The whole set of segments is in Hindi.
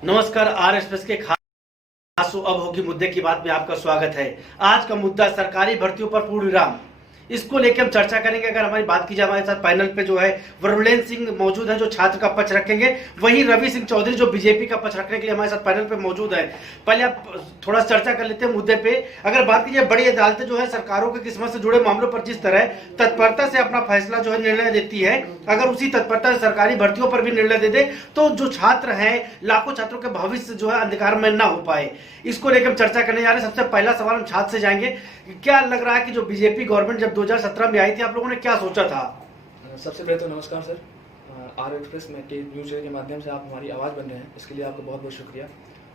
नमस्कार। आर एक्सप्रेस के खास अब होगी मुद्दे की बात में आपका स्वागत है। आज का मुद्दा सरकारी भर्तियों पर पूर्ण विराम, इसको लेकर हम चर्चा करेंगे। अगर हमारी बात की जाए, हमारे साथ पैनल पे जो है वरुणेंद्र सिंह मौजूद है जो छात्र का पक्ष रखेंगे, वहीं रवि सिंह चौधरी जो बीजेपी का पक्ष रखने के लिए हमारे साथ पैनल पे मौजूद है। पहले आप थोड़ा चर्चा कर लेते हैं मुद्दे पे। अगर बात की जाए, बड़ी अदालतें जो है सरकारों के किस्मत से जुड़े मामलों पर जिस तरह तत्परता से अपना फैसला जो है निर्णय देती है, अगर उसी तत्परता से सरकारी भर्तियों पर भी निर्णय दे दे तो जो छात्र हैं, लाखों छात्रों के भविष्य जो है अंधकार में ना हो पाए, इसको लेकर हम चर्चा करने जा रहे हैं। सबसे पहला सवाल हम छात्र से जाएंगे। क्या लग रहा है कि जो बीजेपी गवर्नमेंट जब 2017 में आई थी, आप लोगों ने क्या सोचा था? सबसे पहले तो नमस्कार सर। आर एक्सप्रेस में के न्यूज़ चैनल के माध्यम से आप हमारी आवाज़ बन रहे हैं, इसके लिए आपका बहुत बहुत शुक्रिया।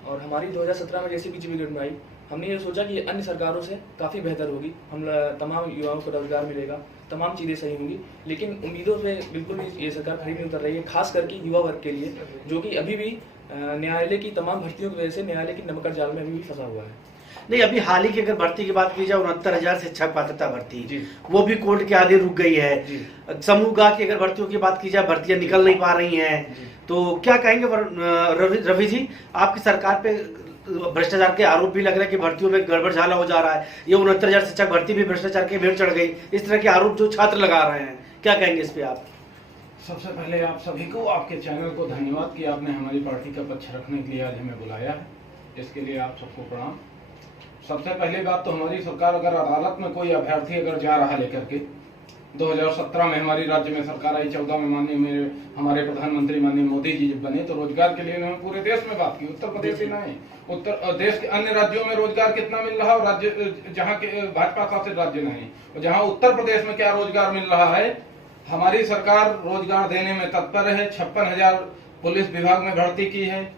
और हमारी 2017 में जैसे बीजेपी गवर्नमेंट आई, हमने ये सोचा कि अन्य सरकारों से काफ़ी बेहतर होगी, हम तमाम युवाओं को रोजगार मिलेगा, तमाम चीज़ें सही होंगी। लेकिन उम्मीदों पे बिल्कुल भी ये सरकार खड़ी नहीं उतर रही है, खास करके युवा वर्ग के लिए, जो कि अभी भी न्यायालय की तमाम भर्तियों की वजह से न्यायालय की नमक जाल में अभी भी फंसा हुआ है। नहीं, अभी हाल ही की अगर भर्ती की बात की जाए, 69,000 शिक्षक पात्रता भर्ती, वो भी कोर्ट के आधे रुक गई है। समूह गा की अगर भर्तियों की बात की जाए, भर्तियां निकल नहीं पा रही हैं, तो क्या कहेंगे रवि जी? आपकी सरकार पे भ्रष्टाचार के आरोप भी लग रहे हैं कि भर्तियों में गड़बड़ झाला हो जा रहा है। ये 69,000 शिक्षक भर्ती भी भ्रष्टाचार की भेंट चढ़ गई, इस तरह के आरोप जो छात्र लगा रहे हैं, क्या कहेंगे इस पे आप? सबसे पहले आप सभी को, आपके चैनल को धन्यवाद कि आपने हमारी पार्टी का पक्ष रखने के लिए आज हमें बुलाया है, इसके लिए आप सबको प्रणाम। सबसे पहली बात तो हमारी सरकार अगर अदालत में कोई अभ्यर्थी अगर जा रहा लेकर के, 2017 में हमारी राज्य में सरकार आई, 14 में माननीय हमारे प्रधानमंत्री माननीय मोदी जी जब बने तो रोजगार के लिए उन्होंने पूरे देश में बात की, उत्तर प्रदेश ही नहीं, उत्तर देश के अन्य राज्यों में रोजगार कितना मिल रहा है, राज्य जहाँ के भाजपा शासित राज्य नहीं, और जहाँ उत्तर प्रदेश में क्या रोजगार मिल रहा है। हमारी सरकार रोजगार देने में तत्पर है। 56,000 पुलिस विभाग में भर्ती की है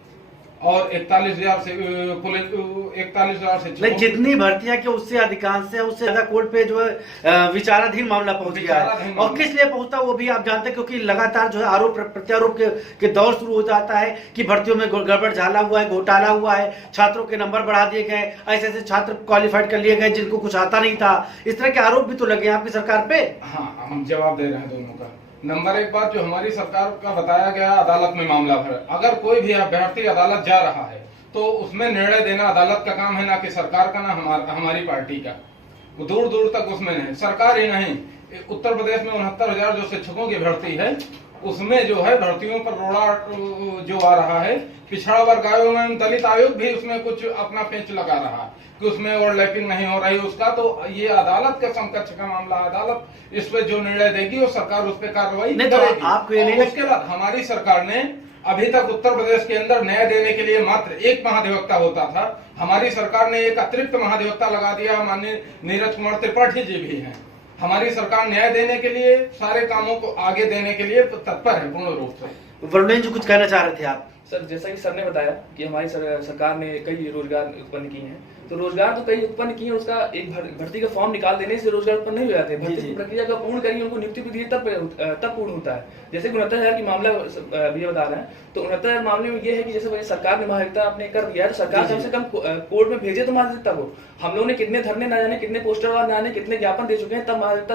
और 41,000 से नहीं, जितनी भर्तियां की उससे अधिकांश है, उससे ज्यादा कोर्ट पे जो है विचाराधीन मामला पहुंच गया है। और किस लिए पहुंचता वो भी आप जानते हैं, क्योंकि लगातार जो है आरोप प्रत्यारोप के दौर शुरू हो जाता है कि भर्तियों में गड़बड़ झाला हुआ है, घोटाला हुआ है, छात्रों के नंबर बढ़ा दिए गए, ऐसे ऐसे छात्र क्वालिफाइड कर लिए गए जिनको कुछ आता नहीं था। इस तरह के आरोप भी तो लगे आपकी सरकार पे। हाँ, हम जवाब दे रहे हैं दोनों का। नंबर एक बात जो हमारी सरकार का बताया गया, अदालत में मामला भरा। अगर कोई भी अभ्यर्थी अदालत जा रहा है तो उसमें निर्णय देना अदालत का काम है, ना कि सरकार का, ना हमारी पार्टी का। दूर दूर तक उसमें नहीं, सरकार ही नहीं, उत्तर प्रदेश में 69,000 जो शिक्षकों की भर्ती है उसमें जो है भर्तियों पर रोड़ा जो आ रहा है। पिछड़ा वर्ग आयोग में दलित आयोग भी उसमें कुछ अपना पेंच लगा रहा है कि उसमें ओवरलैपिंग नहीं हो रही उसका। तो ये अदालत के समकक्ष का मामला है, अदालत इस पे जो निर्णय देगी और सरकार उस पर कार्रवाई करेगी। आपको ये नहीं, उसके बाद हमारी सरकार ने अभी तक उत्तर प्रदेश के अंदर न्याय देने के लिए मात्र एक महाधिवक्ता होता था, हमारी सरकार ने एक अतिरिक्त महाधिवक्ता लगा दिया। माननीय नीरज कुमार त्रिपाठी जी भी हैं। हमारी सरकार न्याय देने के लिए, सारे कामों को आगे देने के लिए तत्पर है पूर्ण रूप से। वरुण जी कुछ कहना चाह रहे थे आप? सर, जैसा कि सर ने बताया कि हमारी सरकार ने कई रोजगार उत्पन्न किए हैं, तो रोजगार तो कई उत्पन्न किए, उसका एक भर्ती का फॉर्म निकाल देने से रोजगार उत्पन्न नहीं हो जाते। भर्ती की प्रक्रिया का पूर्ण करिए, उनको नियुक्ति भी तब पूर्ण होता है। जैसे 69,000 की मामला भैया बता रहे हैं, तो 69,000 मामले में ये है कि जैसे सरकार ने महाधिवक्ता आपने कर दिया है, तो सरकार कम से कम कोर्ट में भेजे तो महाधिवक्ता को। हम लोगों ने कितने धरने ना जाने, कितने पोस्टर ना जाने, कितने ज्ञापन दे चुके हैं, तब महाधिवक्ता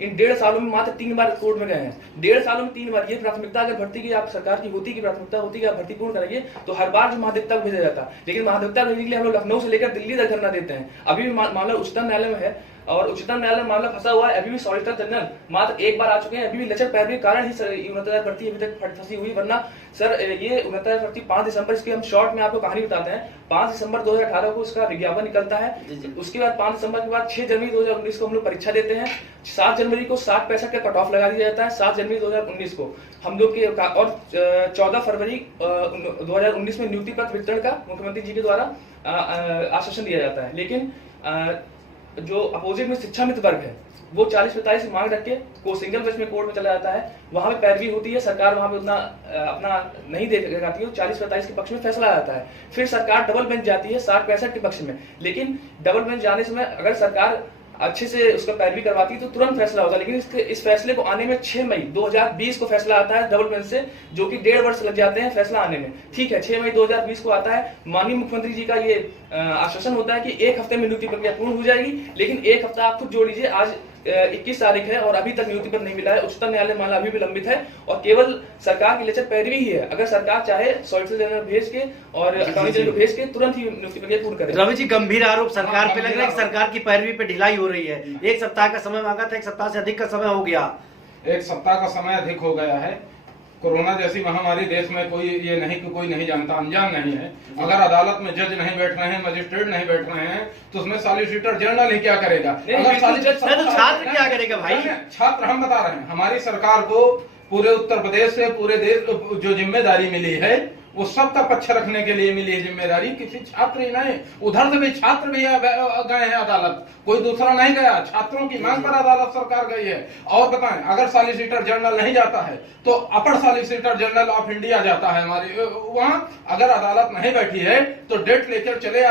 इन 1.5 सालों में मात्र 3 बार कोर्ट में गए हैं। 1.5 सालों में 3 बार। ये प्राथमिकता अगर भर्ती की आप सरकार की होती, की प्राथमिकता होती कि आप भर्ती पूर्ण कराइए, तो हर बार जो महाधिवक्ता को भेजा जाता। लेकिन महाधिवक्ता भेजने के लिए हम लोग लखनऊ से लेकर दिल्ली तक धरना देते हैं। अभी भी मामला उच्चतम न्यायालय में है और उच्चतम न्यायालय में मामला फंसा हुआ है। अभी भी सॉलिसिटर जनरल मात्र एक बार आ चुके हैं, अभी भी लचर पैरवी के कारण ही 69,000 भर्ती अभी तक फंसी हुई। वरना सर ये 69,000 भर्ती 5 दिसंबर, इसकी हम शॉर्ट में आपको कहानी बताते हैं। 5 दिसंबर 2018 को इसका विज्ञापन निकलता है। उसके बाद 5 दिसंबर के बाद 6 जनवरी 2019 को हम लोग परीक्षा देते हैं। 7 जनवरी को 60-65 का कट ऑफ लगा दिया जाता है। 7 जनवरी 2019 को हम लोग के, और 14 फरवरी 2019 में नियुक्ति पत्र वितरण का मुख्यमंत्री जी के द्वारा आश्वासन दिया जाता है। लेकिन जो अपोजिट में शिक्षा मित्र वर्ग है, वो 40-45 की मांग रख के को सिंगल बेंच में कोर्ट में चला जाता है। वहां पे पैरवी होती है, सरकार वहां पे उतना अपना नहीं देख जाती है, 40-45 के पक्ष में फैसला आता है। फिर सरकार डबल बेंच जाती है 60-65 के पक्ष में। लेकिन डबल बेंच जाने से अगर सरकार अच्छे से उसका पैरवी करवाती तो तुरंत फैसला होगा। लेकिन इस फैसले को आने में 6 मई 2020 को फैसला आता है डबल बेंच से, जो कि 1.5 वर्ष लग जाते हैं फैसला आने में। ठीक है, 6 मई 2020 को आता है। माननीय मुख्यमंत्री जी का ये आश्वासन होता है कि 1 हफ्ते में नियुक्ति प्रक्रिया पूर्ण हो जाएगी। लेकिन 1 हफ्ता आप खुद जोड़ लीजिए, आज 21 तारीख है और अभी तक नियुक्ति पत्र नहीं मिला है। उच्चतम न्यायालय मामला अभी भी लंबित है और केवल सरकार की लेचर पैरवी ही है। अगर सरकार चाहे सॉलिसिटर जनरल भेज के और अटॉर्नी जनरल को भेज के तुरंत ही नियुक्ति प्रक्रिया पूर्ण करे। रवि जी, गंभीर आरोप सरकार पे लग रहा है कि सरकार की पैरवी पे ढिलाई हो रही है। एक सप्ताह का समय मांगा था, एक सप्ताह से अधिक का समय हो गया। एक सप्ताह का समय अधिक हो गया है। कोरोना जैसी महामारी देश में कोई ये नहीं कि कोई नहीं जानता, अनजान नहीं है। अगर अदालत में जज नहीं बैठ रहे हैं, मजिस्ट्रेट नहीं बैठ रहे हैं, तो उसमें सॉलिसिटर जनरल ही क्या करेगा? तो छात्र क्या करेगा भाई? छात्र हम बता रहे हैं, हमारी सरकार को पूरे उत्तर प्रदेश से पूरे देश जो जिम्मेदारी मिली है वो सबका पक्ष रखने के लिए मिली है जिम्मेदारी। किसी छात्र ही नहीं, उधर से भी छात्र भी गए हैं अदालत, कोई दूसरा नहीं गया। छात्रों की मांग पर अदालत सरकार गई है। और बताएं, अगर सॉलिसिटर जनरल नहीं जाता है तो अपर सॉलिसिटर जनरल ऑफ इंडिया जाता है हमारी वहां। अगर अदालत नहीं बैठी है तो डेट लेकर चले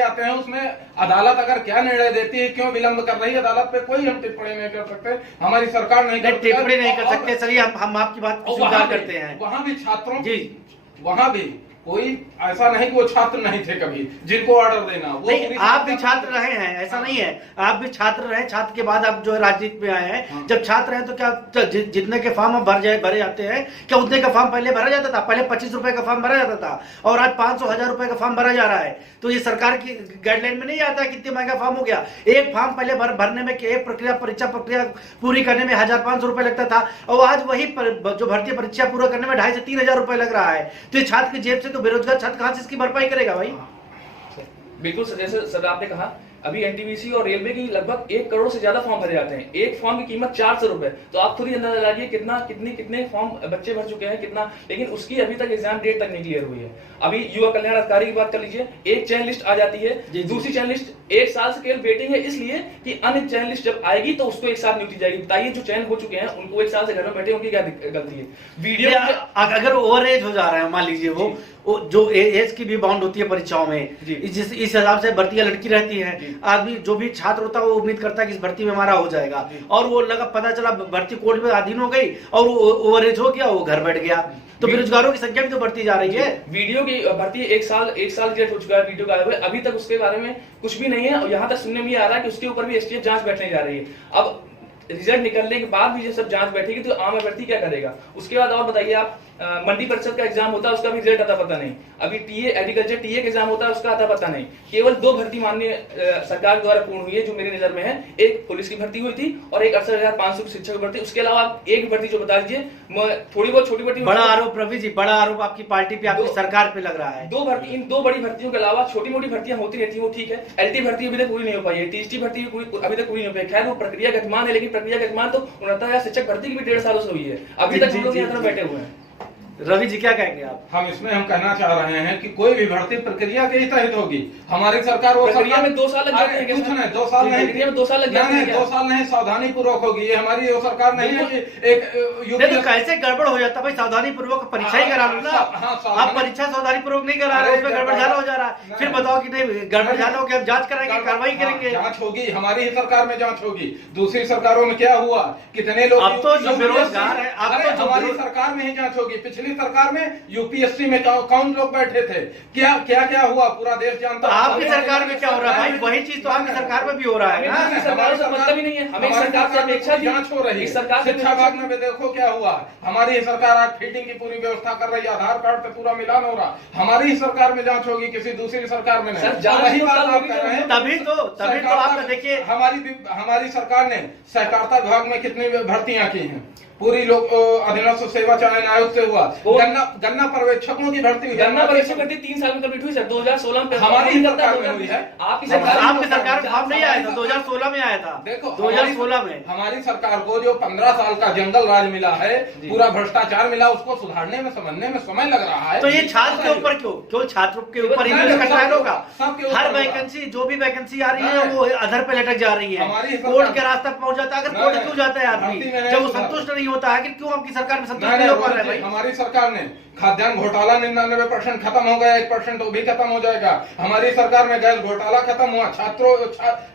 आते हैं। उसमें अदालत अगर क्या निर्णय देती है, क्यों विलंब कर रही है, अदालत पे कोई हम टिप्पणी नहीं कर सकते। हमारी सरकार नहीं टिप्पणी नहीं कर सकते। चलिए हम आपकी बात स्वीकार करते हैं। वहां भी छात्रों जी, वहां भी कोई ऐसा नहीं कि वो छात्र नहीं थे कभी जिनको ऑर्डर देना। वो नहीं, आप भी छात्र रहे हैं, ऐसा नहीं है। आप भी छात्र रहे, छात्र के बाद आप जो है राजनीति में आए हैं। जब छात्र हैं तो क्या जितने के फॉर्म भरे जाते हैं, क्या उतने का फॉर्म पहले भरा जाता था? पहले 25 रुपए का फॉर्म भरा जाता था और आज 500-1000 रुपए का फॉर्म भरा जा रहा है। तो ये सरकार की गाइडलाइन में नहीं आता है कितने महंगा फॉर्म हो गया। एक फॉर्म पहले भरने में, एक परीक्षा प्रक्रिया पूरी करने में 1500 रुपए लगता था और आज वही जो भर्ती परीक्षा पूरा करने में 2500 से 3000 रुपए लग रहा है। तो ये छात्र की जेब से, तो बेरोजगार छात्र कहां से इसकी भरपाई करेगा भाई? बिल्कुल जैसे सर आपने कहा, अभी एनटीपीसी और रेलवे की लगभग 1 करोड़ से ज्यादा फॉर्म भरे जाते हैं। एक फॉर्म की कीमत 400 रुपए। तो आप खुद ही अंदाजा लगाइए कितने फॉर्म बच्चे भर चुके हैं, कितना। लेकिन उसकी अभी तक एग्जाम डेट तक नहीं क्लियर हुई है। अभी युवा कल्याण अधिकारी की बात कर लीजिए, एक चयन लिस्ट आ जाती है, दूसरी चयन लिस्ट 1 साल से केवल वेटिंग है, इसलिए कि अन्य चयन लिस्ट जब आएगी तो उसको एक साथ नियुक्ति जाएगी। बताइए, जो चयन हो चुके हैं उनको 1 साल से घर में बैठे, उनकी क्या गलती है? वीडियो अगर ओवर एज हो जा रहा है, मान लीजिए वो जो एज की भी बाउंड होती है परीक्षाओं में, इस हिसाब से भर्तियां लटकी रहती हैं। आदमी जो भी छात्र होता है वो उम्मीद करता है कि इस भर्ती में हमारा हो जाएगा, और वो पता चला भर्ती कोर्ट में अधीन हो गई और वो ओवर एज हो गया, वो घर बैठ गया। तो बेरोजगारों की संख्या भी तो बढ़ती जा रही है। वीडियो की भर्ती 1 साल डेट हो चुका है वीडियो का आए हुए, अभी तक उसके बारे में कुछ भी नहीं है। और यहाँ तक सुनने में आ रहा है कि उसके ऊपर भी एसटीएफ जांच बैठने जा रही है। अब रिजल्ट निकलने के बाद भी ये सब जांच बैठेगी तो आम अभ्यर्थी क्या करेगा? उसके बाद और बताइए आप, मंडी परिषद का एग्जाम होता है, उसका भी रिजल्ट आता पता नहीं। अभी टीए एग्रीकल्चर टीए का एग्जाम होता है, उसका आता पता नहीं। केवल 2 भर्ती माननीय सरकार द्वारा पूर्ण हुई है जो मेरी नजर में है। एक पुलिस की भर्ती हुई थी और एक 68,500 की शिक्षक भर्ती। उसके अलावा आप एक भर्ती जो बता दीजिए, थोड़ी बहुत छोटी भर्ती। बड़ा आरोप रवि जी, बड़ा आरोप आपकी पार्टी पे, आपकी सरकार पे लग रहा है। 2 भर्ती, इन 2 बड़ी भर्तियों के अलावा छोटी मोटी भर्तियां होती रहती है, वो ठीक है। एलटी भर्ती अभी तक पूरी नहीं हो पाई है, टीएसटी भर्ती अभी तक पूरी नहीं हो पाई। खैर वो प्रक्रिया गतिमान है, लेकिन प्रक्रिया गतिमान तो 69,000 शिक्षक भर्ती की भी 1.5 सालों से हुई है। अभी तक हम लोग यहाँ बैठे हुए हैं। रवि जी क्या कहेंगे आप? हम कहना चाह रहे हैं कि कोई भी भर्ती प्रक्रिया के ही तहत होगी। हमारी सरकार वो प्रक्रिया में 2 साल लग जाते हैं। कुछ नहीं, 2 साल नहीं, प्रक्रिया में 2 साल लग जाते हैं। 2 साल नहीं, सावधानी पूर्वक होगी। ये हमारी वो सरकार नहीं है कि एक तो कैसे गड़बड़ हो जाता भाई? सावधानी पूर्वक परीक्षा ही करा लो ना। आप परीक्षा सावधानी पूर्वक नहीं करा रहे, उसमें गड़बड़ झाला हो जा रहा है। फिर बताओ कि नहीं गड़बड़ झाला हो गया, हम जांच कराएंगे, कार्रवाई करेंगे। जांच होगी, हमारी ही सरकार में जांच होगी। दूसरी सरकारों में क्या हुआ, कितने लोग अब तो जो बेरोजगार है, अब तो हमारी सरकार में ही जांच होगी। पिछली सरकार में यूपीएससी में कौन लोग बैठे थे, क्या क्या हुआ, पूरा देश जानता है। आपकी सरकार में क्या हो रहा है भाई? वही चीज तो आपकी सरकार में भी हो रहा है ना। सरकार से मतलब ही नहीं है। हमें सरकार से अपेक्षा थी, जांच हो रही है। सरकार शिक्षा विभाग में देखो क्या हुआ। हमारी सरकार आज फीडिंग की पूरी व्यवस्था कर रही है, आधार कार्ड पे पूरा मिलान हो रहा। हमारी ही सरकार में जांच होगी, किसी दूसरी सरकार में नहीं। वही बात आप कह रहे हैं। तभी तो आप देखिए, हमारी सरकार ने सहकारिता विभाग में कितनी भर्तियां की हैं। पूरी लोग अधीनस्थ सेवा चयन आयोग से हुआ। गन्ना पर्यवेक्षकों की भर्ती हुई। गन्ना पर्यवेक्षक भर्ती 3 साल में कंप्लीट हुई सर, 2016 में। हमारी सरकार में हुई है। आपकी सरकार में फॉर्म नहीं आया था, 2016 में आया था। देखो 2016 में हमारी सरकार को जो 15 साल का जंगल राज मिला है, पूरा भ्रष्टाचार मिला, उसको सुधारने में समझने में समय लग रहा है। तो ये छात्र के ऊपर क्यों छात्रों के ऊपर ही होगा? हर वैकेंसी, जो भी वैकेंसी आ रही है वो अधर पे लटक जा रही है, कोर्ट के रास्ते पहुंच जाता है। अगर कोर्ट क्यों जाता है आदमी, जब वो संतुष्ट नहीं होता है, क्यों आपकी सरकार में संतुष्ट नहीं हो पा रहा है भाई? हमारी सरकार ने खाद्यान्न घोटाला 99% खत्म हो गया, 1% वो भी खत्म हो जाएगा। हमारी सरकार में गैस घोटाला खत्म हुआ,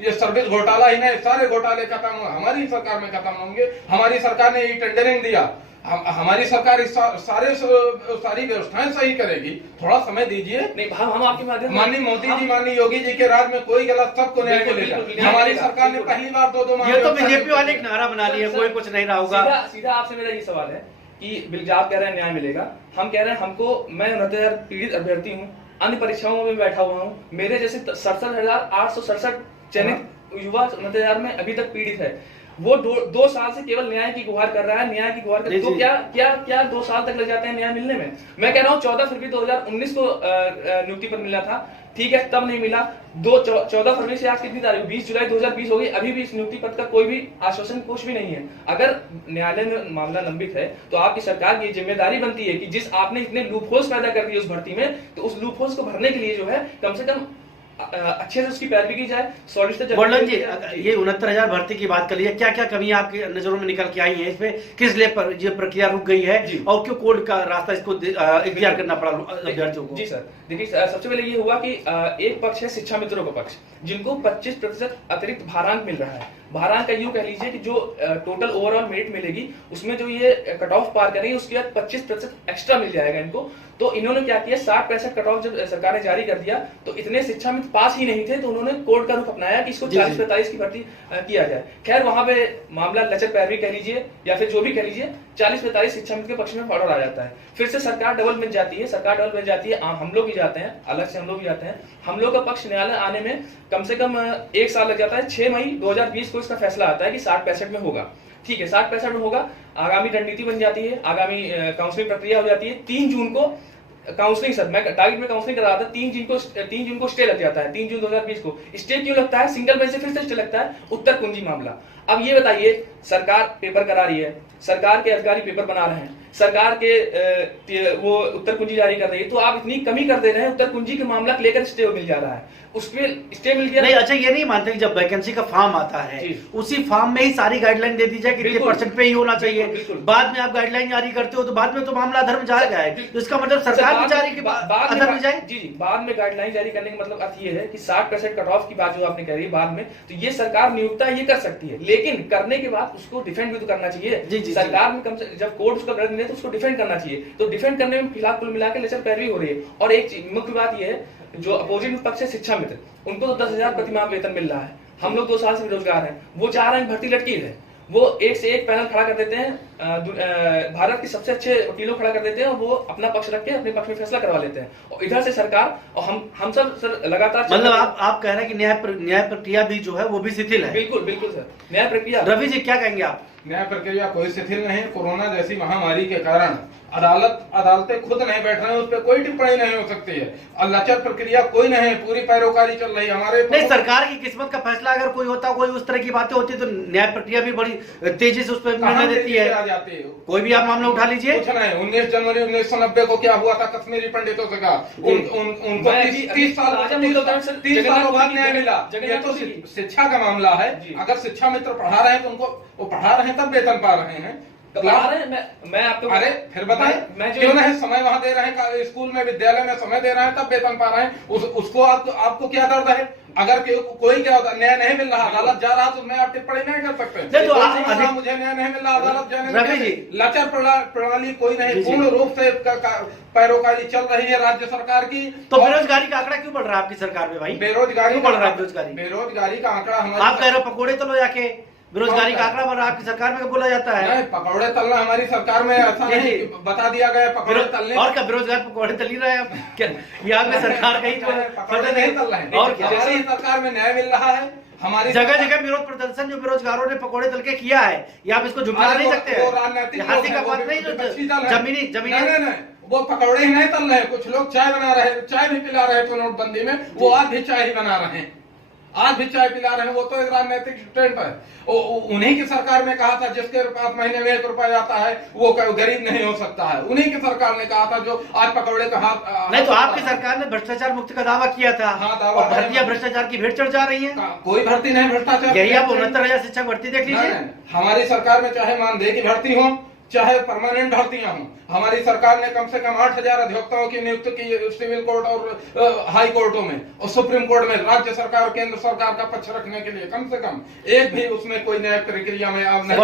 ये सर्विस घोटाला ही नहीं, सारे घोटाले खत्म हुआ, हमारी सरकार में खत्म होंगे। हमारी सरकार ने ई टेंडरिंग दिया, हमारी सरकार इस सारी व्यवस्थाएं सही करेगी, थोड़ा समय दीजिए। नहीं, हम आपके माध्यम माननीय मोदी जी, माननीय योगी जी के राज में कोई गलत सबको न्याय मिलेगा। हमारी सरकार ने पहली बार दो ये तो बीजेपी वाले एक नारा बना लिया, कोई कुछ नहीं रहा होगा। सीधा आपसे मेरा ये सवाल है कि आप कह रहे हैं न्याय मिलेगा, हम कह रहे हैं हमको, मैं 69,000 पीड़ित अभ्यर्थी हूँ, अन्य परीक्षाओं में बैठा हुआ हूँ, मेरे जैसे 67,867 चयनित युवा 69,000 में अभी तक पीड़ित है। वो 2 साल से केवल न्याय की गुहार कर रहा है, न्याय की गुहार कर, तो क्या 2 साल तक लग जाते हैं न्याय मिलने में? मैं कह रहा हूँ 14 फरवरी 2019 को नियुक्ति पर मिला था, ठीक है, तब नहीं मिला। 14 फरवरी से आज कितनी तारीख, 20 जुलाई 2020 हो गई, अभी भी इस नियुक्ति पद का कोई भी आश्वासन कुछ भी नहीं है। अगर न्यायालय में मामला लंबित है तो आपकी सरकार की जिम्मेदारी बनती है कि जिस आपने इतने लूपहोल्स पैदा कर दिए उस भर्ती में, तो उस लूपहोल्स को भरने के लिए जो है कम से कम अच्छे से उसकी पैरवी की जाए। वर्णन जी, ये 69,000 भर्ती की बात कर ली है, क्या क्या कमियां आपकी नजरों में निकल के आई हैं इसमें, किस लिए पर ये प्रक्रिया रुक गई है और क्यों कोर्ट का रास्ता इसको इख्तियार करना पड़ा अभ्यर्थियों को? जी सर, देखिए सबसे पहले ये हुआ कि एक पक्ष है शिक्षा मित्रों का पक्ष, जिनको 25% अतिरिक्त भारांक मिल रहा है। भारांक का यूं कह लीजिए कि जो टोटल ओवरऑल मेरिट मिलेगी उसमें जो ये कट ऑफ पार करेंगे उसके बाद 25% एक्स्ट्रा मिल जाएगा इनको। तो इन्होंने क्या किया, 60-65 कट ऑफ जब सरकार ने जारी कर दिया तो इतने शिक्षा मित्र पास ही नहीं थे, तो उन्होंने कोर्ट का रुख अपनाया कि इसको 40-45 की भर्ती किया जाए। खैर वहां पे मामला लचर पैरवी कह लीजिए या फिर जो भी कह लीजिए, 40-45 शिक्षा मित्र के पक्ष में ऑर्डर आ जाता है। फिर से सरकार डबल बन जाती है, हम लोग भी जाते हैं, अलग से हम लोग भी जाते हैं। हम लोग का पक्ष न्यायालय आने में कम से कम 1 साल लग जाता है। 6 मई 2020 को इसका फैसला आता है कि 60-65 में होगा, ठीक है, 60-65 में होगा। आगामी रणनीति बन जाती है, आगामी काउंसलिंग प्रक्रिया हो जाती है। 3 जून को काउंसलिंग, सर मैं डाइट में काउंसलिंग करा था, 3 जून को स्टे लग जाता है। 3 जून 2020 को स्टे क्यों लगता है? सिंगल बेंच से फिर से स्टे लगता है, उत्तर कुंजी मामला। अब ये बताइए, सरकार पेपर करा रही है, सरकार के अधिकारी पेपर बना रहे हैं, सरकार के वो उत्तर कुंजी जारी कर रही है, तो आप इतनी कमी कर दे रहे हैं, उत्तर कुंजी के मामला लेकर स्टे मिल जा रहा है, उसमें स्टे मिल गया। नहीं, अच्छा ये नहीं मानते कि जब वैकेंसी का फॉर्म आता है उसी फॉर्म में ही सारी गाइडलाइन दे दी जाए कि 3% पे ही होना चाहिए, बाद में आप गाइडलाइन जारी करते हो तो बाद में तो मामला अधर्म जाएगा है, तो इसका मतलब सरकार भी जारी के बाद अधर्म जाए। जी, बाद में गाइडलाइन जारी करने का मतलब अर्थ ये है कि 60% कट ऑफ की बात जो आपने कही बाद में, तो ये सरकार नियुक्ता ये कर सकती है, लेकिन करने के बाद उसको डिफेंड भी तो करना चाहिए। सरकार में कम से जब कोर्ट उसका गलत मिले तो उसको डिफेंड करना चाहिए, तो डिफेंड करने में फिलहाल कुल मिलाकर लेचर पैरवी हो रही है। और एक मुख्य बात यह है, जो अपोजिट पक्ष है शिक्षा मित्र, उनको तो 10,000 प्रतिमाह वेतन मिल रहा है, हम लोग 2 साल से बेरोजगार हैं, वो चाह रहे हैं भर्ती लटकी है, वो एक से एक पैनल खड़ा कर देते हैं, भारत के सबसे अच्छे वकीलों खड़ा कर देते हैं और वो अपना पक्ष रख के अपने पक्ष में फैसला करवा लेते हैं, और इधर से सरकार और हम सब सर लगातार, मतलब आप कह रहे हैं कि न्याय प्रक्रिया भी जो है वो भी शिथिल है? बिल्कुल सर, न्याय प्रक्रिया। रवि जी क्या कहेंगे आप? न्याय प्रक्रिया कोई शिथिल नहीं। कोरोना जैसी महामारी के कारण अदालतें खुद नहीं बैठ रहे हैं, उस पर कोई टिप्पणी नहीं हो सकती है, और लचर प्रक्रिया कोई नहीं है, पूरी पैरोकारी चल रही है। हमारे नहीं, सरकार की किस्मत का फैसला अगर कोई होता, कोई उस तरह की बातें होती तो न्याय प्रक्रिया भी बड़ी तेजी से उस पर निर्णय देती है। कोई भी आप मामला उठा लीजिए, कुछ नहीं। 19 जनवरी 1990 को क्या हुआ था कश्मीरी पंडितों से कहा, उनको 30 साल बाद न्याय मिला। ये तो शिक्षा का मामला है, अगर शिक्षा मित्र पढ़ा रहे हैं तो उनको वो पढ़ा रहे हैं तब वेतन पा रहे हैं, मैं आपको, अरे फिर बताएं क्यों नहीं? समय वहां दे रहे हैं, स्कूल में विद्यालय में समय दे रहे हैं तब वेतन पा रहे हैं, उसको आपको क्या दर्द है? अगर कोई क्या होता, न्याय नहीं मिल रहा, अदालत जा रहा, तो मैं आप टिप्पणी नहीं कर सकते। तो मुझे न्याय नहीं मिल रहा, अदालत जाने, लचर प्रणाली कोई नहीं, पूर्ण रूप से पैरोकारी चल रही है राज्य सरकार की। तो बेरोजगारी का आंकड़ा क्यों बढ़ रहा है आपकी सरकार में भाई? बेरोजगारी बढ़ रहा है, बेरोजगारी का आंकड़ा आप कह रहे हो पकौड़े तलो जाके बेरोजगारी का आंकड़ा बढ़ रहा है, आपकी सरकार में बोला जाता है। नहीं, पकौड़े तलना हमारी सरकार में ऐसा नहीं बता दिया गया, पकौड़े तलने और क्या बेरोजगार पकौड़े तल ही रहे हैं क्या? यहाँ पे सरकार कहीं पकौड़े नहीं तल रहे हैं, और क्या हमारी सरकार में न्याय मिल रहा है। हमारी जगह जगह विरोध प्रदर्शन जो बेरोजगारों ने पकौड़े तल के किया है, ये आप इसको झुठला नहीं सकते हैं, हाथी का बात नहीं, जमीनी वो पकौड़े ही नहीं तल रहे हैं, कुछ लोग चाय बना रहे हैं, चाय भी पिला रहे थे नोटबंदी में, वो आज भी चाय ही बना रहे हैं, आज भी चाय पिला रहे हैं, वो तो एक राजनीतिक स्टैंड है। उन्हीं की सरकार ने कहा था जिसके पास महीने में 1 रुपया आता है वो गरीब नहीं हो सकता है, उन्हीं की सरकार ने कहा था जो आज पकौड़े का हाथ नहीं। तो आपकी सरकार ने भ्रष्टाचार मुक्त का दावा किया था, हाँ, भर्तियां भ्रष्टाचार की भेंट चढ़ जा रही है, कोई भर्ती नहीं भ्रष्टाचार। यही आप 69,000 शिक्षक भर्ती देख लीजिए, हमारी सरकार में चाहे मानदेय की भर्ती हो, चाहे परमानेंट भर्तियां हों। हमारी सरकार ने कम से कम 8,000 अधिवक्ताओं की नियुक्ति की सिविल कोर्ट और हाई कोर्टों में और सुप्रीम कोर्ट में, राज्य सरकार केंद्र सरकार का पक्ष रखने के लिए। कम से कम एक भी उसमें कोई न्यायिक प्रक्रिया में आप नहीं।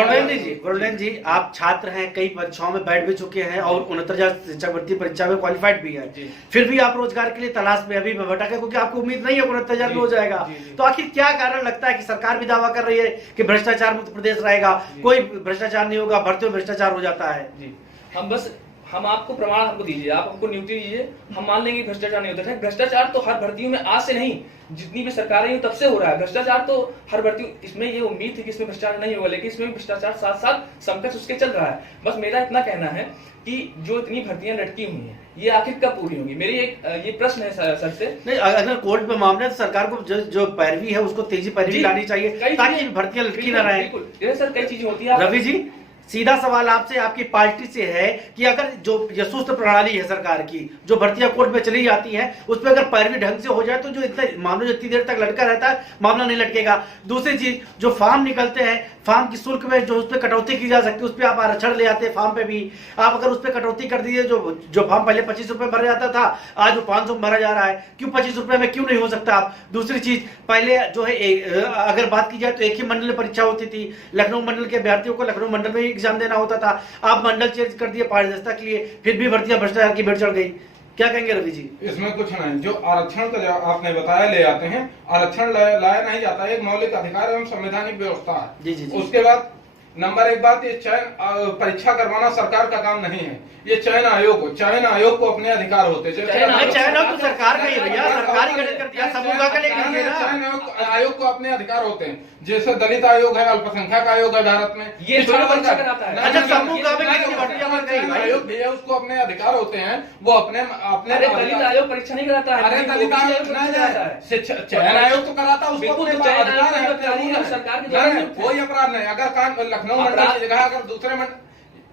वर्णेंद्र जी, आप छात्र हैं, कई परीक्षाओं में बैठ भी चुके हैं और 69,000 शिक्षक भर्ती परीक्षा में क्वालिफाइड भी है, फिर भी आप रोजगार के लिए तलाश में अभी भटक है, क्योंकि आपको उम्मीद नहीं है 69,000 में हो जाएगा। तो आखिर क्या कारण लगता है कि सरकार भी दावा कर रही है कि भ्रष्टाचार मुक्त प्रदेश रहेगा, कोई भ्रष्टाचार नहीं होगा, भर्तियों में भ्रष्टाचार हो जाता है? जी, हम आपको प्रमाण हमको दीजिए, आप हमको नियुक्ति दीजिए, हम मान लेंगे भ्रष्टाचार नहीं होता है। भ्रष्टाचार तो हर भर्तियों में आज से नहीं, जितनी भी सरकारें हैं तब से हो रहा है भ्रष्टाचार। तो हर भर्ती, इसमें ये उम्मीद थी कि इसमें भ्रष्टाचार नहीं होगा, लेकिन इसमें भ्रष्टाचार साथ साथ समकक्ष उसके चल रहा है। बस मेरा इतना कहना है कि जो इतनी भर्तियां लटकी हुई हैं, ये आखिर कब पूरी होंगी? मेरी एक ये प्रश्न है सर से। नहीं, अगर कोर्ट में मामला है तो सरकार को जो पैरवी है उसको तेजी पैरवी लानी चाहिए ताकि भर्तियां लटकी न रहे। बिल्कुल सर, कई चीजें होती है। रवि जी, सीधा सवाल आपसे, आपकी पार्टी से है कि अगर जो यशस्वी प्रणाली है सरकार की, जो भर्तियां कोर्ट में चली जाती है, उस पर अगर पैरवी ढंग से हो जाए तो जो इतना मामला जितनी देर तक लटका रहता है मामला नहीं लटकेगा। दूसरी चीज, जो फॉर्म निकलते हैं, फॉर्म की शुल्क में जो उस पर कटौती की जा सकती है, उस पर आप आरक्षण ले आते हैं फॉर्म पे भी, आप अगर उस पर कटौती कर दीजिए, जो फॉर्म पहले 25 रुपए भरा जाता था आज वो 500 में भरा जा रहा है, क्यों 25 रुपए में क्यों नहीं हो सकता आप? दूसरी चीज, पहले जो है अगर बात की जाए तो एक ही मंडल में परीक्षा होती थी, लखनऊ मंडल के अभ्यर्थियों को लखनऊ मंडल में ही एग्जाम देना होता था, आप मंडल चेंज कर दिए पारदर्शिता के लिए, फिर भी भर्तियां भ्रष्टाचार की भीड़ चढ़ गई। क्या कहेंगे रवि जी? इसमें कुछ नहीं, जो आरक्षण का आपने बताया ले आते हैं, आरक्षण लाया नहीं जाता, एक मौलिक अधिकार एवं संवैधानिक व्यवस्था है। जी। उसके बाद नंबर एक बात, ये चयन परीक्षा करवाना सरकार का काम नहीं है, ये चयन आयोग को अपने अधिकार होते हैं। चयन आयोग तो सरकार का ही भैया, सरकार ही गठित करती है, समूह का लेकर चयन आयोग को अपने अधिकार होते हैं, जैसे दलित आयोग है, अल्पसंख्यक आयोग है भारत में, ये परीक्षा कराता है। अच्छा, समूह का आयोग भी है, उसको अपने अधिकार होते हैं, वो अपने दलित आयोग परीक्षा नहीं कराता है। अरे दलित आयोग चयन आयोग तो कराता है, उसको सरकार कोई अपराध नहीं। अगर लखनऊ मंडल की जगह अगर दूसरे मंडल,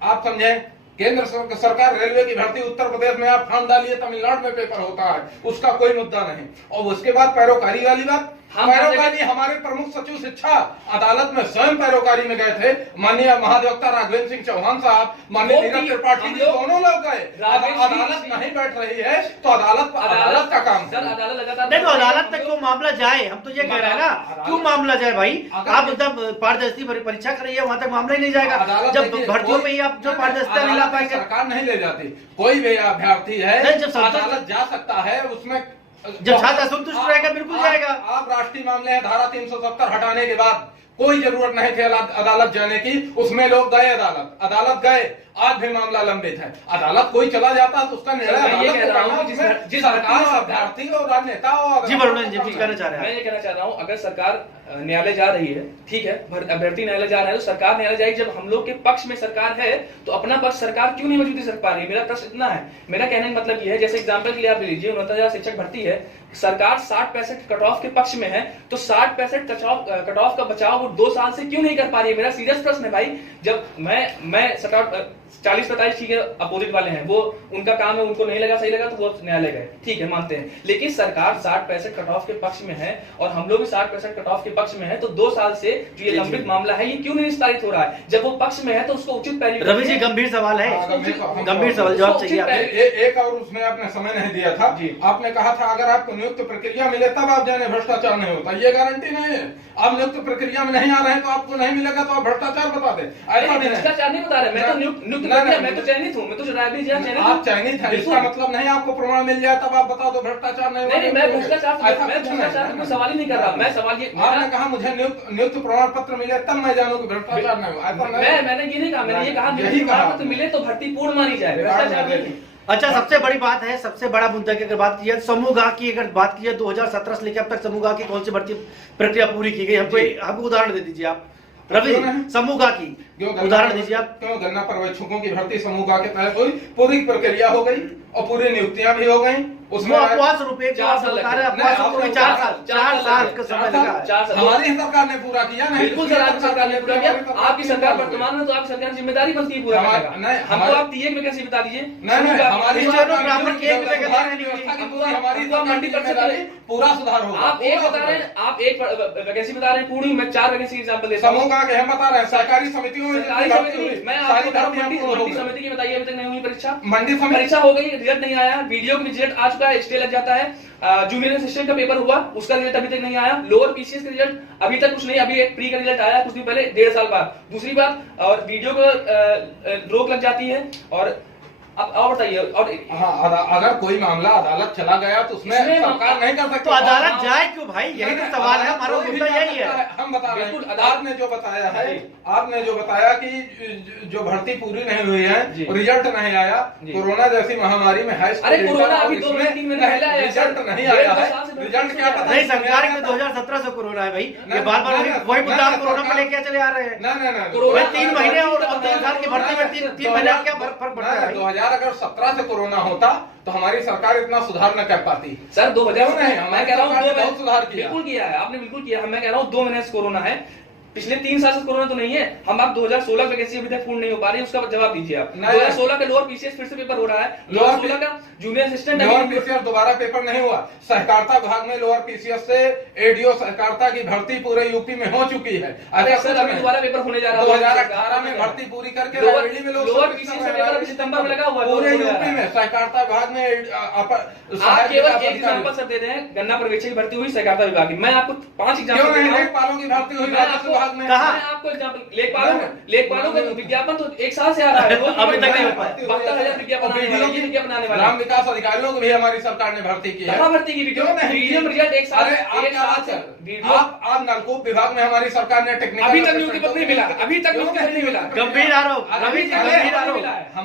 आप समझे, केंद्र सरकार रेलवे की भर्ती उत्तर प्रदेश में आप फॉर्म डालिए, तमिलनाडु में पेपर होता है, उसका कोई मुद्दा नहीं। और उसके बाद पैरोकारी वाली बात, पैरोकारी हमारे प्रमुख सचिव शिक्षा अदालत में स्वयं पैरोकारी में गए थे, माननीय महाधिवक्ता राघवेंद्र सिंह चौहान साहब, माननीय नीरज त्रिपाठी जी, दोनों लोग गए। अदालत नहीं बैठ रही है तो अदालत का काम है। नहीं तो अदालत तक क्यों मामला जाए? हम तो ये कह रहे हैं ना, क्यों मामला जाए भाई? आप जब पारदर्शी परीक्षा कर रही है वहां तक मामला ही नहीं जाएगा, जब भर्तियों में ही आप जो पारदर्शिता नहीं ला पाएंगे। सरकार नहीं ले जाती, कोई भी अभ्यर्थी है जब अदालत जा सकता है, उसमें जब छात्र असंतुष्ट रहेगा बिल्कुल जाएगा। आप राष्ट्रीय मामले हैं, धारा 370 हटाने के बाद कोई जरूरत नहीं थी अदालत जाने की, उसमें लोग गए अदालत गए, आज भी मामला लंबित है। अदालत कोई चला जाता है तो उसका निर्णय अभ्यर्थी और राजनेता और जी वरुण जी कहना चाह रहे हैं। मैं ये कहना चाह रहा हूँ, अगर सरकार न्यायालय जा रही है, ठीक है, अभ्यर्थी न्यायालय जा रहा है तो सरकार न्यायालय जाएगी। जब हम लोग के पक्ष में सरकार है तो अपना पक्ष सरकार क्यों नहीं मौजूद रख पा रही है? मेरा प्रश्न इतना है। मेरा कहने का मतलब ये है, जैसे एग्जाम्पल के लिए आप ले लीजिए 69,000 शिक्षक भर्ती है, सरकार 60-65 कट ऑफ के पक्ष में है, तो 60-65 कट ऑफ का बचाव वो 2 साल से क्यों नहीं कर पा रही है? मेरा सीरियस प्रश्न है भाई। जब मैं सरकार 40-45 ठीक है, अपोजिट वाले हैं, वो उनका काम है, उनको नहीं लगा सही लगा तो वो न्यायालय गए, ठीक है, मानते हैं। लेकिन सरकार 60-65 कट ऑफ के पक्ष में है और हम लोग भी 60-65 कट ऑफ के पक्ष में है, तो 2 साल से जो ये लंबित मामला है ये क्यों नहीं निस्तारित हो रहा है? जब वो पक्ष में है तो उसको उचित पैरवी। रवि जी गंभीर सवाल है, गंभीर सवाल, जवाब चाहिए। एक और उसमें आपने समय नहीं दिया था, आपने कहा था अगर आपको नियुक्त प्रक्रिया मिले तब आप जाने, भ्रष्टाचार नहीं होता। ये गारंटी नहीं है, आप नियुक्त प्रक्रिया में नहीं आ रहे हैं तो आपको नहीं मिलेगा तो आप भ्रष्टाचार बता दें। भ्रष्टाचार नहीं बता रहे, मैं तो नियुक्त, मैं तो चयनित हूँ, मैं तो चयनित हूँ। आप चयनित हैं, इसका मतलब नहीं आपको प्रमाण मिल जाए तब आप बता दो भ्रष्टाचार नहीं। नहीं, मैं भ्रष्टाचार का सवाल ही नहीं कर रहा। मैं सवाल ये, आपने कहा मुझे नियुक्त प्रमाण पत्र मिले तब मैं जानूं कि भ्रष्टाचार नहीं हुआ। मैंने ये नहीं कहा, मैंने ये कहा नियुक्त प्रमाण पत्र मिले तो भर्ती पूर्ण मानी जाए, भ्रष्टाचार नहीं। अच्छा, सबसे बड़ी बात है, सबसे बड़ा मुद्दा की अगर बात की जाए, समूह गा की अगर बात की जाए 2017 से लेकर अब तक समूह गा की कौन सी भर्ती प्रक्रिया पूरी की गई? हमको उदाहरण दे दीजिए आप रवि, समूह गा की उदाहरण दीजिए आप। क्यों गन्ना पर्यवेक्षकों की भर्ती समूह गा के तहत हुई, पूरी प्रक्रिया हो गई और पूरी नियुक्तियां भी हो गई। उसमें अपवाद स्वरूप 4 साल का समय लगा। हमारी सरकार ने पूरा किया नहीं, बिल्कुल सरकार ने पूरा किया। आपकी सरकार वर्तमान में तो आपकी सरकार जिम्मेदारी बनती है पूरा करने का। हमको आप 3 में कैसे बता दीजिए? हमारी पूरा सुधार होगा। आप एक बता रहे हैं, आप एक वैकेंसी बता रहे हैं पूर्ण में 4 वैकेंसी एग्जाम्पल दे। समूह का हम बता रहे हैं, सहकारी समितियों यूपी में सरकारी भर्ती समिति हुई, मैं सारी आपको बताऊं, भर्तियां मंडी पूर्ण हो मंडी गई। समिति की बताइए अभी तक नहीं हुई परीक्षा। मंडी समिति परीक्षा हो गई, रिजल्ट नहीं आया, वीडियो में रिजल्ट आ चुका है, स्टे लग जाता है। जूनियर असिस्टेंट का पेपर हुआ, उसका रिजल्ट अभी तक नहीं आया। लोअर पीसीएस का रिजल्ट अभी तक कुछ नहीं, अभी एक प्री का रिजल्ट आया कुछ दिन पहले, 1.5 साल बाद। दूसरी बात, और वीडियो को रोक लग जाती है। और अब और बताइए, और हाँ, अगर कोई मामला अदालत चला गया तो उसमें इसमें सरकार नहीं कर सकती। तो अदालत जाए क्यों भाई, यही तो सवाल है, हमारा कोई भी मुद्दा जा यही सकता है। हम बता रहे बिल्कुल, हैं, आपने जो बताया है, जी। आपने जो बताया कि जो भर्ती पूरी नहीं हुई जी। है, रिजल्ट नहीं आया, जी। कोरोना जैसी महामारी में है। अरे कोरोना अभी 2 महीने 3 महीने पहले आया, रिजल्ट नहीं डेढ़ आया दो है, साल से रिजल्ट क्या पता नहीं, सरकार के 2017 से कोरोना है भाई, ये बार बार वही मुद्दा आप कोरोना पे लेके चले आ रहे हैं। ना कोरोना भाई 3 महीने और 3 साल की भर्ती में 3 महीने का क्या फर्क पड़ता है भाई? 2017 से कोरोना होता तो हमारी सरकार इतना सुधार न कर पाती। सर 2000 क्यों नहीं? मैं कह रहा हूँ हमारी 2 सरकार ने बहुत सुधार किया। बिल्कुल किया है आपने, बिल्कुल किया है। मैं कह रहा हूँ 2 महीने से कोरोना है, पिछले 3 साल से कोरोना तो नहीं है। हम आप 2016 वैकेंसी अभी तक पूर्ण नहीं हो पा रही, उसका जवाब दीजिए आप। 2016 का लोअर पीसीएस फिर से पेपर हो रहा है, 2016 का जूनियर असिस्टेंट लोअर पीसीएस दोबारा पेपर नहीं हुआ। सहकारिता विभाग में लोअर पीसीएस से एडीओ सहकारिता की भर्ती पूरे यूपी में हो चुकी है। अरे सर अभी दोबारा पेपर होने जा रहा है 2018 में भर्ती पूरी करके रायबरेली में लोग लोअर पीसीएस का पेपर अभी सितंबर में लगा हुआ है पूरे यूपी में सहकारिता विभाग में आप केवल एक एग्जांपल सर दे रहे हैं, गन्ना पर्यवेक्षक की भर्ती हुई सहकारिता विभाग की। मैं आपको 5 क्यों एग्जांपल नहीं लेखपालों की भर्ती हुई राजस्व विभाग में? कहाँ? आपको एग्जांपल लेखपालों का विज्ञापन तो 1 साल से आ रहा है, अभी तक नहीं हो पाया। 72,000 विज्ञापन आने वाले हैं, ये विज्ञापन आने वाले ग्राम हैं। विकास अधिकारियों को भी हमारी सरकार ने भर्ती की है। कहाँ भर्ती की वीडियो क्यों नहीं? वीडियो में रिजल्ट 1 साल अरे आप 1 क्या साल बात से कर? वीडियो आप नलकूप विभाग में हमारी सरकार ने टेक्निकल अभी तक नियुक्ति पत्र नहीं मिला, अभी तक नियुक्ति पत्र नहीं मिला। गंभीर आरोप, रवि जी गंभीर आरोप।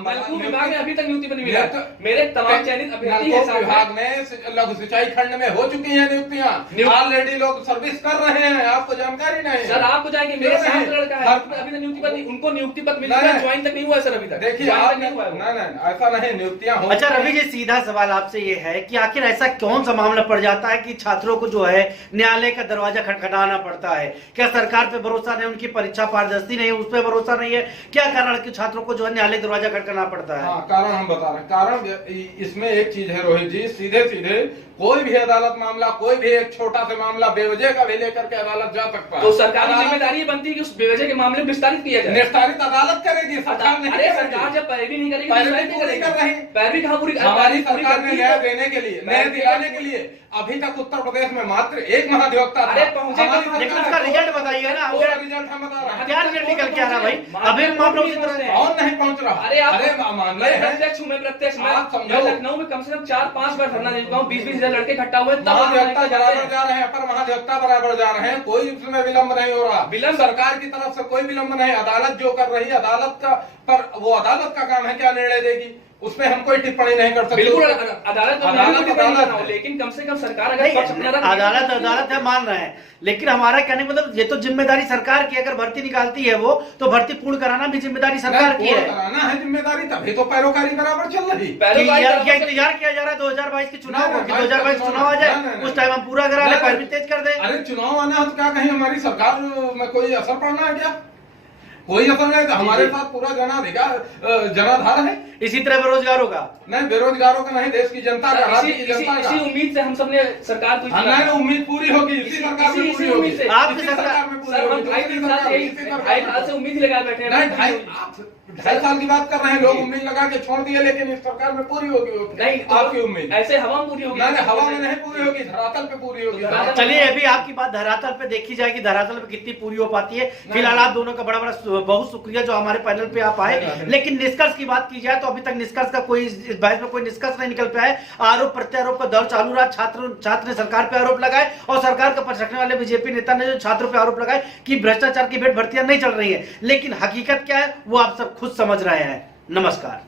नलकूप विभाग में अभी तक नियुक्ति पत्र नहीं मिला। तो- मेरे तमाम चयनित अभ्यर्थी हैं नलकूप साथ विभाग में। में लघु सिंचाई खंड में हो चुकी है नियुक्तियां, ऑलरेडी लोग सर्विस कर रहे हैं, आपको जानकारी नहीं है। सर आपको जाएंगे, मेरे क्यों नहीं? साथ लड़का है, अभी तक नियुक्ति पत्र उनको नियुक्ति पत्र मिल नहीं, चुका है, नहीं। ज्वाइन तक नहीं हुआ है सर अभी तक। देखिए ज्वाइन आप तक नहीं हुआ है वो। नहीं ऐसा नहीं, नियुक्तियां हो। अच्छा रवि जी, सीधा सवाल आपसे ये है कि आखिर ऐसा कौन सा मामला पड़ जाता है कि छात्रों को जो है न्यायालय का दरवाजा खटखटाना पड़ता है? क्या सरकार पे भरोसा नहीं, उनकी परीक्षा पारदर्शी नहीं है, उस पर भरोसा नहीं है? क्या कारण है कि छात्रों को जो है न्यायालय दरवाजा खटखटाना पड़ता है? हाँ, कारण हम बता रहे हैं। कारण इसमें एक चीज है रोहित जी, सीधे सीधे कोई भी अदालत मामला, कोई भी एक छोटा सा मामला बेवजह का भी लेकर के अदालत जा सकता है। तो सरकार की जिम्मेदारी बनती है कि उस बेवजह के मामले में विस्तारित किया जाए। निस्तारित अदालत करेगी, सरकार नहीं अरे करेगी। सरकार जब पैरवी नहीं करेगी, पैरवी विस्तारित पूरी करेगी। कर रही। पैरवी कहाँ पूरी? हमारी पैरवी पूरी सरकार ने करती न्याय है। देने के लिए, न्याय दिलाने के लिए अभी तक उत्तर प्रदेश में मात्र एक महाधिवक्ता था। अरे पहुंचे हमारी तो- सरकार लेकिन उसका रिजल्ट बताइए ना। उसका रिजल्ट हम बता रहे हैं। क्या रिजल्ट निकल के आ रहा है भाई? अभी मामला उसी तरह है। कौन नहीं पहुंच रहा? अरे आप मामले मैं हैं। प्रत्यक्ष हूँ, मैं प्रत्यक्ष आप समझो। मैं लखनऊ में कम से कम 4-5 बार धरना दे चुका हूँ, 20-20 हजार लड़के इकट्ठा हुए तब महाधिवक्ता जाते बराबर हैं। जा रहे हैं, अपर महाधिवक्ता बराबर जा रहे हैं, कोई उसमें विलंब नहीं हो रहा। विलंब सरकार की तरफ से कोई विलंब नहीं, अदालत जो कर रही है, अदालत का पर वो अदालत का काम है क्या निर्णय देगी, उसमें हम कोई टिप्पणी नहीं कर सकते। बिल्कुल अदालत में अदालत अदालत है। लेकिन कम से कम सरकार अगर नहीं, पक्ष अपना रख- अदालत अदालत है, मान रहे हैं, लेकिन हमारा कहने का मतलब ये तो जिम्मेदारी सरकार की, अगर भर्ती निकालती है वो तो भर्ती पूर्ण कराना भी जिम्मेदारी सरकार की है। कराना है जिम्मेदारी, तभी तो पैरोकारी बराबर चल रही। पहले कि बार यह तरफ से- इंतजार किया जा रहा है 2022 के चुनाव नहीं, को, कि नहीं, 2022 चुनाव आ जाए, नहीं, नहीं, उस टाइम हम पूरा करा ले, नहीं, पैरवी तेज कर दे। अरे चुनाव आना है तो क्या कहीं हमारी सरकार में कोई असर पड़ना है क्या? कोई असर नहीं, तो हमारे साथ पूरा जनाधार है। इसी तरह बेरोजगारों का नहीं, बेरोजगारों का नहीं, देश की जनता का, राज्य की जनता का। इसी उम्मीद से हम सबने सरकार को हाँ, नहीं, उम्मीद पूरी होगी, इसी सरकार में इसी पूरी होगी। उम्मीद से। आपकी इसी सरकार में पूरी सर हम होगी, 2.5-3 साल से इसी सरकार में। 2.5 साल से उम्मीद ही लगाए बैठे हैं। नहीं, 2.5 साल की बात कर रहे हैं, लोग उम्मीद लगा के छोड़ दिए, लेकिन इस सरकार में पूरी होगी। नहीं तो आपकी उम्मीद ऐसे हवा में पूरी होगी। नहीं, हवा में नहीं पूरी होगी, धरातल पे पूरी होगी। धरातल- चलिए अभी आपकी बात धरातल पे देखी जाएगी, धरातल पे कितनी पूरी हो पाती है। फिलहाल आप दोनों का बड़ा बड़ा बहुत शुक्रिया जो हमारे पैनल पे आप आए। लेकिन निष्कर्ष की बात की जाए तो अभी तक निष्कर्ष का कोई, इस बहस में कोई निष्कर्ष नहीं निकल पाया है। आरोप प्रत्यारोप का दौर चालू रहा, छात्र ने सरकार पे आरोप लगाए और सरकार का पक्ष रखने वाले बीजेपी नेता ने जो छात्रों पे आरोप लगाए कि भ्रष्टाचार की भेंट भर्तियां नहीं चल रही है। लेकिन हकीकत क्या है वो आप सब खुद समझ रहे हैं। नमस्कार।